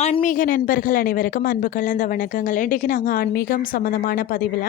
ஆன்மீக நண்பர்கள் அனைவருக்கும் அன்பு கலந்த வணக்கங்கள். இன்றைக்கு நாங்கள் ஆன்மீகம் சம்மந்தமான பதிவில்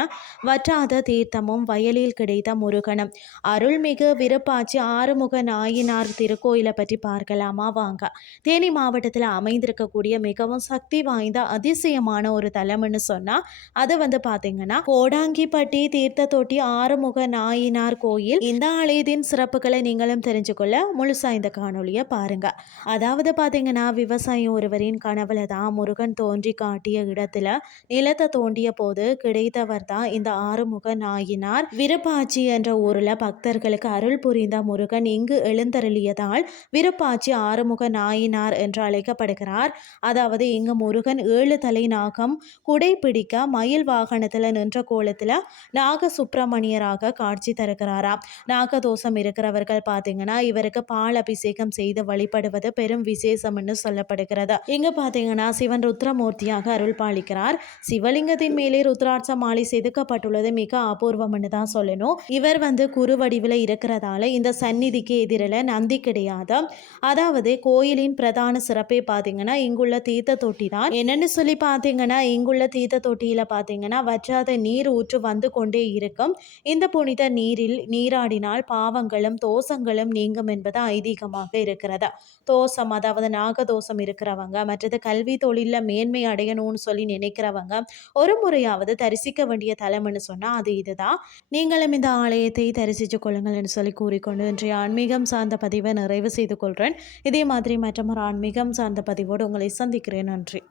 வற்றாத தீர்த்தமும் வயலில் கிடைத்த முருகனும் அருள்மிகு விருப்பாச்சி ஆறுமுக நாயினார் திருக்கோயிலை பற்றி பார்க்கலாமா வாங்க. தேனி மாவட்டத்தில் அமைந்திருக்கக்கூடிய மிகவும் சக்தி வாய்ந்த அதிசயமான ஒரு தலம்னு சொன்னால் அது வந்து பார்த்தீங்கன்னா கோடாங்கிப்பட்டி தீர்த்த தொட்டி ஆறுமுக நாயினார் கோயில். இந்த ஆலயத்தின் சிறப்புகளை நீங்களும் தெரிஞ்சுக்கொள்ள முழுசா இந்த காணொலியை பாருங்க. அதாவது பார்த்தீங்கன்னா விவசாயம் ஒருவரின் கனவுல தான் முருகன் தோன்றி காட்டிய இடத்துல நிலத்தை தோண்டிய போது கிடைத்தவர் தான் இந்த ஆறுமுக நாயினார். விருப்பாச்சி என்ற ஊர்ல பக்தர்களுக்கு அருள் புரிந்த முருகன் இங்கு எழுந்தருளியதால் விருப்பாச்சி ஆறுமுக நாயினார் என்று அழைக்கப்படுகிறார். அதாவது இங்கு முருகன் ஏழு தலை நாகம் குடை பிடிக்க மயில் வாகனத்துல நின்ற கோலத்துல நாக சுப்பிரமணியராக காட்சி தருகிறாராம் நாகதோஷம் இருக்கிறவர்கள் பார்த்தீங்கன்னா இவருக்கு பால் அபிஷேகம் செய்து வழிபடுவது பெரும் விசேஷம்னு சொல்லப்படுகிறது. இங்கு பார்த்தீங்கன்னா சிவன் ருத்ரமூர்த்தியாக அருள் பாலிக்கிறார் சிவலிங்கத்தின் மேலே ருத்ராட்ச மாலை செதுக்கப்பட்டுள்ளது. மிக அபூர்வம்னு தான் சொல்லணும். இவர் வந்து குரு வடிவில் இருக்கிறதால இந்த சந்நிதிக்கு எதிரில் நந்தி கிடையாது. அதாவது கோயிலின் பிரதான சிறப்பே பார்த்தீங்கன்னா இங்குள்ள தீர்த்த தொட்டி தான். என்னன்னு சொல்லி பார்த்தீங்கன்னா இங்குள்ள தீர்த்த தொட்டியில் பார்த்தீங்கன்னா வற்றாத நீர் ஊற்று வந்து கொண்டே இருக்கும். இந்த புனித நீரில் நீராடினால் பாவங்களும் தோஷங்களும் நீங்கும் என்பது ஐதீகமாக இருக்கிறது. தோசம் அதாவது நாகதோஷம் இருக்கிறவங்க மற்றது கல்வி தொழிலில் மேன்மை அடையணும்னு சொல்லி நினைக்கிறவங்க ஒரு முறையாவது தரிசிக்க வேண்டிய தலம்னு சொன்னால் அது இதுதான். நீங்களும் இந்த ஆலயத்தை தரிசித்து கொள்ளுங்கள்னு சொல்லி கூறிக்கொண்டு இன்றைய ஆன்மீகம் சார்ந்த பதிவை நிறைவு செய்து கொள்கிறேன் இதே மாதிரி மற்றொரு ஆன்மீகம் சார்ந்த பதிவோடு உங்களை சந்திக்கிறேன். நன்றி.